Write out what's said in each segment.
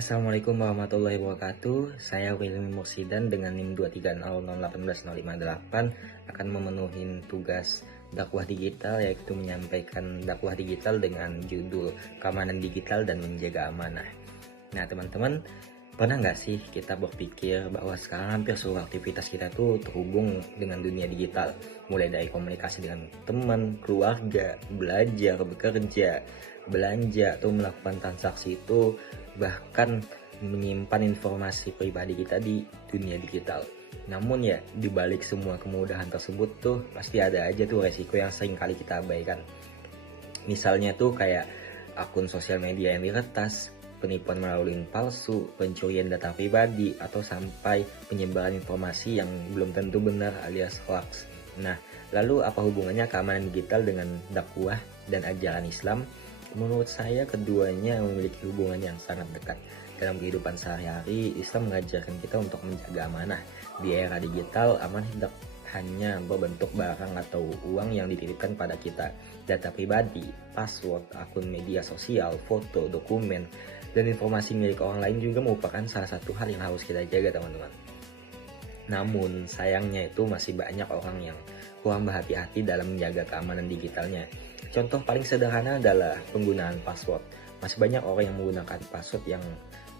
Assalamualaikum warahmatullahi wabarakatuh. Saya William Mursidan dengan NIM 230018018 akan memenuhi tugas dakwah digital, yaitu menyampaikan dakwah digital dengan judul keamanan digital dan menjaga amanah. Nah teman-teman, pernah nggak sih kita berpikir bahwa sekarang hampir seluruh aktivitas kita tuh terhubung dengan dunia digital, mulai dari komunikasi dengan teman, keluarga, belajar, bekerja, belanja, atau melakukan transaksi itu, bahkan menyimpan informasi pribadi kita di dunia digital. Namun ya, dibalik semua kemudahan tersebut tuh pasti ada aja tuh resiko yang sering kali kita abaikan. Misalnya tuh kayak akun sosial media yang diretas, penipuan melalui link palsu, pencurian data pribadi, atau sampai penyebaran informasi yang belum tentu benar alias hoax. Nah, lalu apa hubungannya keamanan digital dengan dakwah dan ajaran Islam? Menurut saya keduanya memiliki hubungan yang sangat dekat. Dalam kehidupan sehari-hari, Islam mengajarkan kita untuk menjaga amanah. Di era digital, amanah tidak hanya berbentuk barang atau uang yang dititipkan pada kita. Data pribadi, password, akun media sosial, foto, dokumen, dan informasi milik orang lain juga merupakan salah satu hal yang harus kita jaga, teman-teman. Namun sayangnya itu masih banyak orang yang kurang berhati-hati dalam menjaga keamanan digitalnya. Contoh paling sederhana adalah penggunaan password. Masih banyak orang yang menggunakan password yang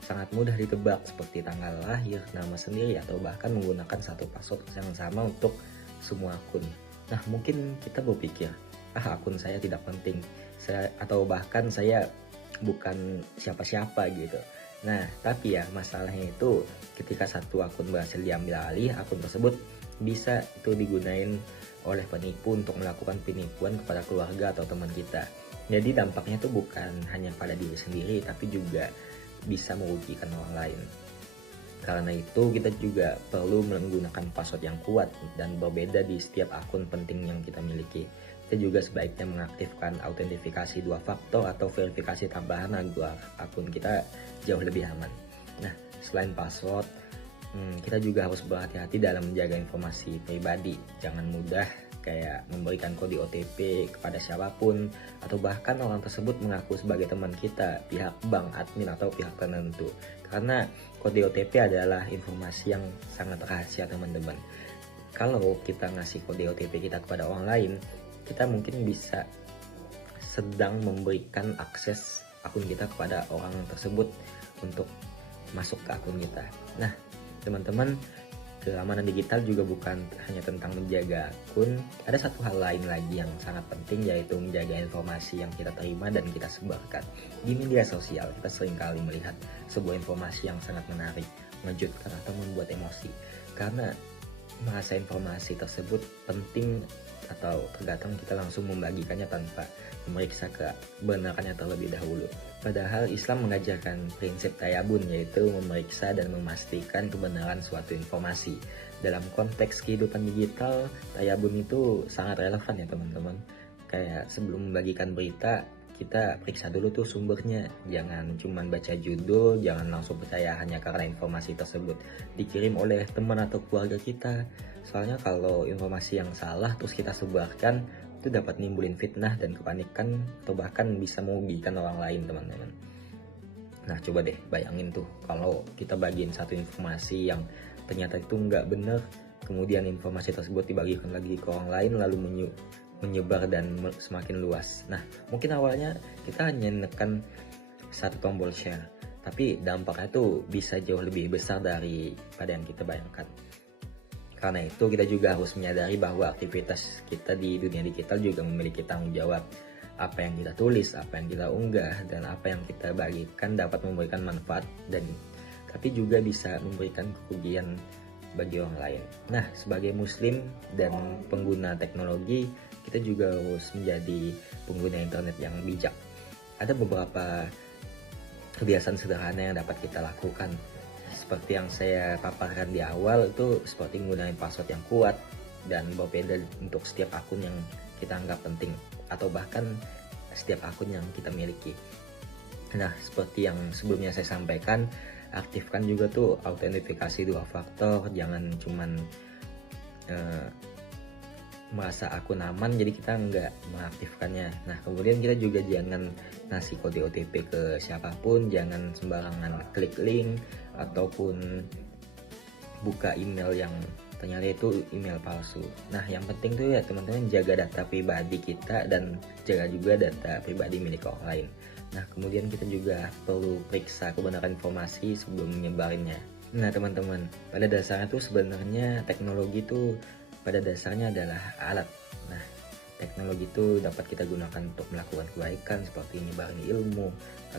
sangat mudah ditebak, seperti tanggal lahir, nama sendiri, atau bahkan menggunakan satu password yang sama untuk semua akun. Nah, mungkin kita berpikir, akun saya tidak penting, atau bahkan saya bukan siapa-siapa gitu. Nah, tapi ya masalahnya itu ketika satu akun berhasil diambil alih, akun tersebut bisa itu digunain oleh penipu untuk melakukan penipuan kepada keluarga atau teman kita. Jadi dampaknya itu bukan hanya pada diri sendiri, tapi juga bisa merugikan orang lain. Karena itu kita juga perlu menggunakan password yang kuat dan berbeda di setiap akun penting yang kita miliki. Kita juga sebaiknya mengaktifkan autentifikasi 2 faktor atau verifikasi tambahan agar akun kita jauh lebih aman. Nah, selain password, kita juga harus berhati-hati dalam menjaga informasi pribadi. Jangan mudah kayak memberikan kode OTP kepada siapapun, atau bahkan orang tersebut mengaku sebagai teman kita, pihak bank, admin, atau pihak tertentu. Karena kode OTP adalah informasi yang sangat rahasia, teman-teman. Kalau kita ngasih kode OTP kita kepada orang lain, kita mungkin bisa sedang memberikan akses akun kita kepada orang tersebut untuk masuk ke akun kita. Nah, teman-teman, keamanan digital juga bukan hanya tentang menjaga akun. Ada satu hal lain lagi yang sangat penting, yaitu menjaga informasi yang kita terima dan kita sebarkan. Di media sosial, kita seringkali melihat sebuah informasi yang sangat menarik, mengejutkan, atau membuat emosi. Karena merasa informasi tersebut penting, atau terkadang kita langsung membagikannya tanpa memeriksa kebenarannya terlebih dahulu. Padahal Islam mengajarkan prinsip tayabun, yaitu memeriksa dan memastikan kebenaran suatu informasi. Dalam konteks kehidupan digital, tayabun itu sangat relevan ya teman-teman. Kayak sebelum membagikan berita, kita periksa dulu tuh sumbernya. Jangan cuma baca judul, jangan langsung percaya hanya karena informasi tersebut dikirim oleh teman atau keluarga kita. Soalnya kalau informasi yang salah terus kita sebarkan, itu dapat nimbulin fitnah dan kepanikan, atau bahkan bisa merugikan orang lain, teman-teman. Nah, coba deh bayangin tuh kalau kita bagiin satu informasi yang ternyata itu nggak benar, kemudian informasi tersebut dibagikan lagi ke orang lain, lalu menyebar dan semakin luas. Nah, mungkin awalnya kita hanya menekan satu tombol share, tapi dampaknya tuh bisa jauh lebih besar daripada yang kita bayangkan. Karena itu kita juga harus menyadari bahwa aktivitas kita di dunia digital juga memiliki tanggung jawab. Apa yang kita tulis, apa yang kita unggah, dan apa yang kita bagikan dapat memberikan manfaat, tapi juga bisa memberikan kerugian bagi orang lain. Nah, sebagai muslim dan pengguna teknologi, kita juga harus menjadi pengguna internet yang bijak. Ada beberapa kebiasaan sederhana yang dapat kita lakukan. Seperti yang saya paparkan di awal, itu seperti menggunakan password yang kuat dan berbeda untuk setiap akun yang kita anggap penting, atau bahkan setiap akun yang kita miliki. Nah, seperti yang sebelumnya saya sampaikan, aktifkan juga tuh autentifikasi 2 faktor. Jangan cuman merasa akun aman, jadi kita nggak mengaktifkannya. Nah, kemudian kita juga jangan ngasih kode OTP ke siapapun, jangan sembarangan klik link ataupun buka email yang ternyata itu email palsu. Nah, yang penting tuh ya teman-teman, jaga data pribadi kita dan jaga juga data pribadi milik orang lain. Nah, kemudian kita juga perlu periksa kebenaran informasi sebelum menyebarinnya. Nah, teman-teman, pada dasarnya tuh sebenarnya teknologi itu pada dasarnya adalah alat. Nah, teknologi itu dapat kita gunakan untuk melakukan kebaikan seperti nyebarin ilmu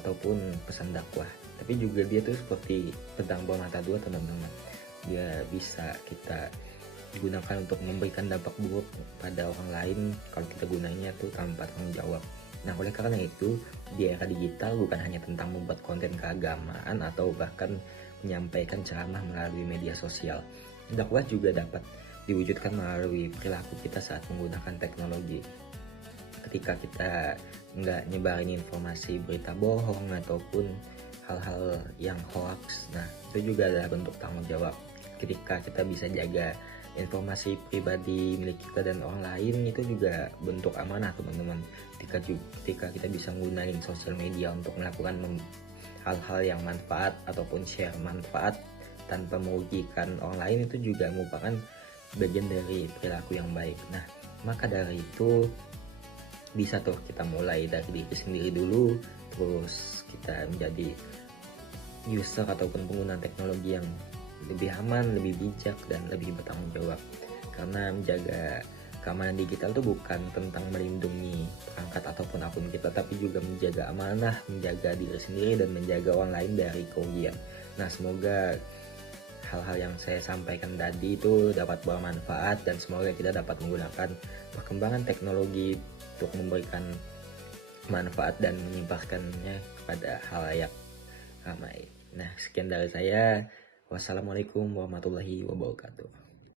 ataupun pesan dakwah. Tapi juga dia tuh seperti pedang bermata dua, teman-teman. Dia bisa kita gunakan untuk memberikan dampak buruk pada orang lain kalau kita gunainnya tuh tanpa tanggung jawab. Nah, oleh karena itu, di era digital bukan hanya tentang membuat konten keagamaan atau bahkan menyampaikan ceramah melalui media sosial. Dakwah juga dapat diwujudkan melalui perilaku kita saat menggunakan teknologi. Ketika kita nggak nyebarin informasi berita bohong ataupun hal-hal yang hoax, nah itu juga adalah bentuk tanggung jawab. Ketika kita bisa jaga informasi pribadi milik kita dan orang lain, itu juga bentuk amanah, teman-teman. Ketika kita bisa menggunakan sosial media untuk melakukan hal-hal yang manfaat ataupun share manfaat tanpa merugikan orang lain, itu juga merupakan bagian dari perilaku yang baik. Nah, maka dari itu bisa tuh kita mulai dari diri sendiri dulu, terus kita menjadi user ataupun pengguna teknologi yang lebih aman, lebih bijak, dan lebih bertanggung jawab. Karena menjaga keamanan digital itu bukan tentang melindungi perangkat ataupun akun kita, tapi juga menjaga amanah, menjaga diri sendiri, dan menjaga orang lain dari kerugian. Nah, semoga hal-hal yang saya sampaikan tadi itu dapat bermanfaat, dan semoga kita dapat menggunakan perkembangan teknologi untuk memberikan manfaat dan menyebarkannya kepada halayak ramai. Nah, sekian dari saya. Wassalamualaikum warahmatullahi wabarakatuh.